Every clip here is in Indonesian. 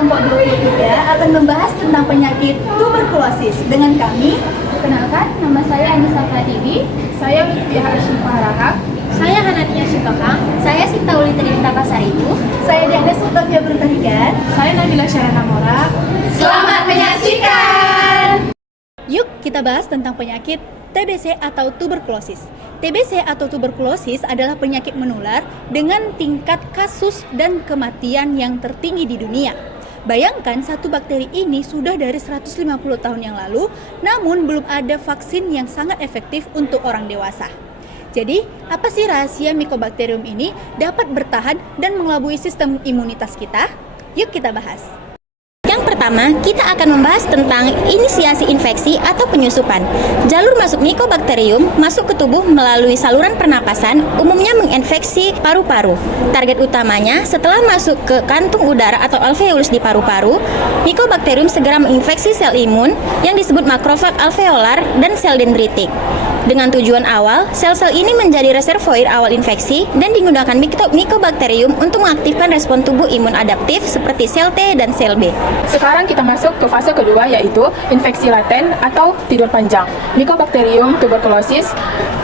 kelompok 23 akan membahas tentang penyakit tuberkulosis. Dengan kami, Kenalkan, nama saya Anissa Pratiwi. Saya Lutfiah Asyifah Rahab. Saya Hanania Sitokang. Saya Sintauli Trinita Pasaribu. saya Diana Sultafia Bertarigan. Saya Nabila Syarana Mora. Selamat menyaksikan! Yuk kita bahas tentang penyakit TBC atau tuberkulosis. TBC atau tuberkulosis adalah penyakit menular dengan tingkat kasus dan kematian yang tertinggi di dunia. Bayangkan satu bakteri ini sudah dari 150 tahun yang lalu, namun belum ada vaksin yang sangat efektif untuk orang dewasa. Jadi, apa sih rahasia Mycobacterium ini dapat bertahan dan mengelabui sistem imunitas kita? Yuk kita bahas. Yang pertama, kita akan membahas tentang inisiasi infeksi atau penyusupan. Jalur masuk Mycobacterium masuk ke tubuh melalui saluran pernapasan, umumnya menginfeksi paru-paru. Target utamanya, setelah masuk ke kantung udara atau alveolus di paru-paru, Mycobacterium segera menginfeksi sel imun yang disebut makrofag alveolar dan sel dendritik. Dengan tujuan awal, sel-sel ini menjadi reservoir awal infeksi dan digunakan Mycobacterium untuk mengaktifkan respon tubuh imun adaptif seperti sel T dan sel B. Sekarang kita masuk ke fase kedua, yaitu infeksi laten atau tidur panjang. Mycobacterium tuberculosis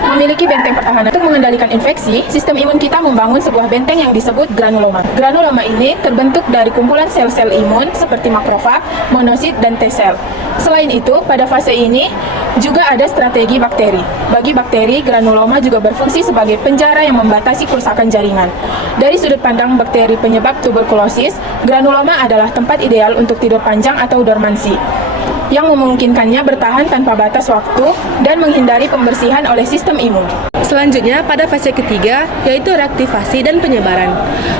memiliki benteng pertahanan. Untuk mengendalikan infeksi, sistem imun kita membangun sebuah benteng yang disebut granuloma. Granuloma ini terbentuk dari kumpulan sel-sel imun seperti makrofag, monosit, dan T-sel. Selain itu, pada fase ini juga ada strategi bakteri. Bagi bakteri, granuloma juga berfungsi sebagai penjara yang membatasi kerusakan jaringan. Dari sudut pandang bakteri penyebab tuberkulosis, granuloma adalah tempat ideal untuk tidur panjang atau dormansi, yang memungkinkannya bertahan tanpa batas waktu dan menghindari pembersihan oleh sistem imun. Selanjutnya, pada fase ketiga, yaitu reaktivasi dan penyebaran.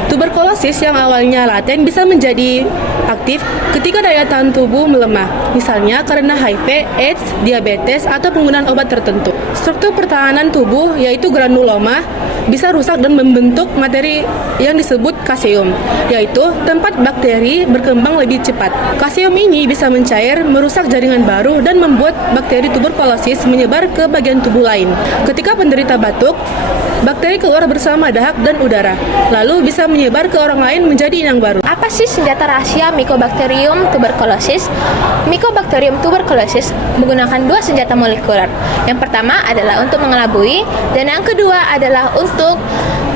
Tuberkulosis yang awalnya laten bisa menjadi aktif ketika daya tahan tubuh melemah, misalnya karena HIV, AIDS, diabetes, atau penggunaan obat tertentu. Struktur pertahanan tubuh, yaitu granuloma, bisa rusak dan membentuk materi yang disebut kaseum, yaitu tempat bakteri berkembang lebih cepat. Kaseum ini bisa mencair, merusak jaringan baru, dan membuat bakteri tuberkulosis menyebar ke bagian tubuh lain. Ketika penderita batuk, bakteri keluar bersama dahak dan udara, lalu bisa menyebar ke orang lain menjadi inang baru. Apa sih senjata rahasia Mycobacterium tuberculosis? Mycobacterium tuberculosis menggunakan dua senjata molekuler. Yang pertama adalah untuk mengelabui, dan yang kedua adalah untuk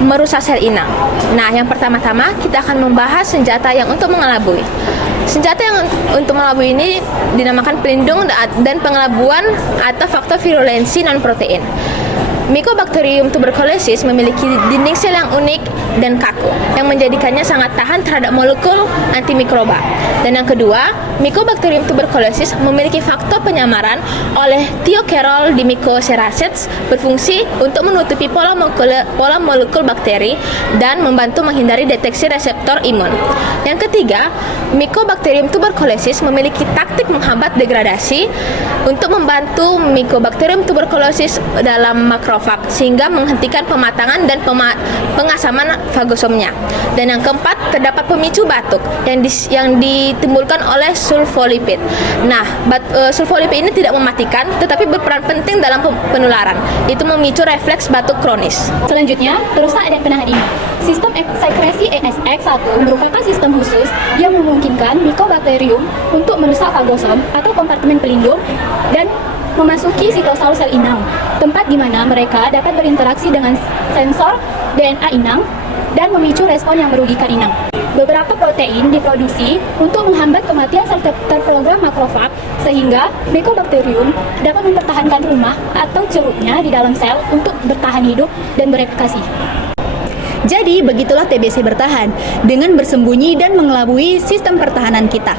merusak sel inang. Nah, yang pertama-tama kita akan membahas senjata yang untuk mengelabui. Senjata yang untuk mengelabui ini dinamakan pelindung dan pengelabuan atau faktor virulensi non-protein. Mycobacterium tuberculosis memiliki dinding sel yang unik dan kaku, yang menjadikannya sangat tahan terhadap molekul antimikroba. Dan yang kedua, Mycobacterium tuberculosis memiliki faktor penyamaran oleh thiokerol di mycocerasets, berfungsi untuk menutupi pola molekul bakteri dan membantu menghindari deteksi reseptor imun. Yang ketiga, Mycobacterium tuberculosis memiliki taktik menghambat degradasi untuk membantu Mycobacterium tuberculosis dalam makrofag, sehingga menghentikan pematangan dan pengasaman fagosomnya. Dan yang keempat, terdapat pemicu batuk yang ditimbulkan oleh sulfolipid. Nah, sulfolipid ini tidak mematikan, tetapi berperan penting dalam penularan. Itu memicu refleks batuk kronis. Selanjutnya, perusak dan penahan imun. Sistem sekresi ESX1 merupakan sistem khusus yang memungkinkan Mycobacterium untuk merusak fagosom atau kompartemen pelindung dan memasuki sitosol sel inang, tempat di mana mereka dapat berinteraksi dengan sensor DNA inang dan memicu respon yang merugikan inang. Beberapa protein diproduksi untuk menghambat kematian sel terprogram makrofag, sehingga Mycobacterium dapat mempertahankan rumah atau ceruknya di dalam sel untuk bertahan hidup dan bereplikasi. Jadi, begitulah TBC bertahan, dengan bersembunyi dan mengelabui sistem pertahanan kita.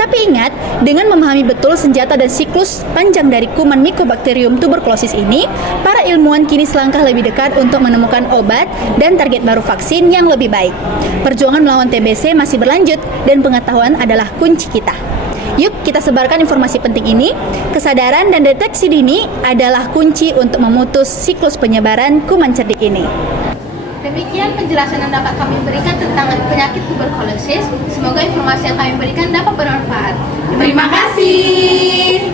Tapi ingat, dengan memahami betul senjata dan siklus panjang dari kuman Mycobacterium tuberculosis ini, para ilmuwan kini selangkah lebih dekat untuk menemukan obat dan target baru vaksin yang lebih baik. Perjuangan melawan TBC masih berlanjut, dan pengetahuan adalah kunci kita. Yuk kita sebarkan informasi penting ini. Kesadaran dan deteksi dini adalah kunci untuk memutus siklus penyebaran kuman cerdik ini. Demikian penjelasan yang dapat kami berikan tentang penyakit tuberkulosis. Semoga informasi yang kami berikan dapat bermanfaat. Terima kasih.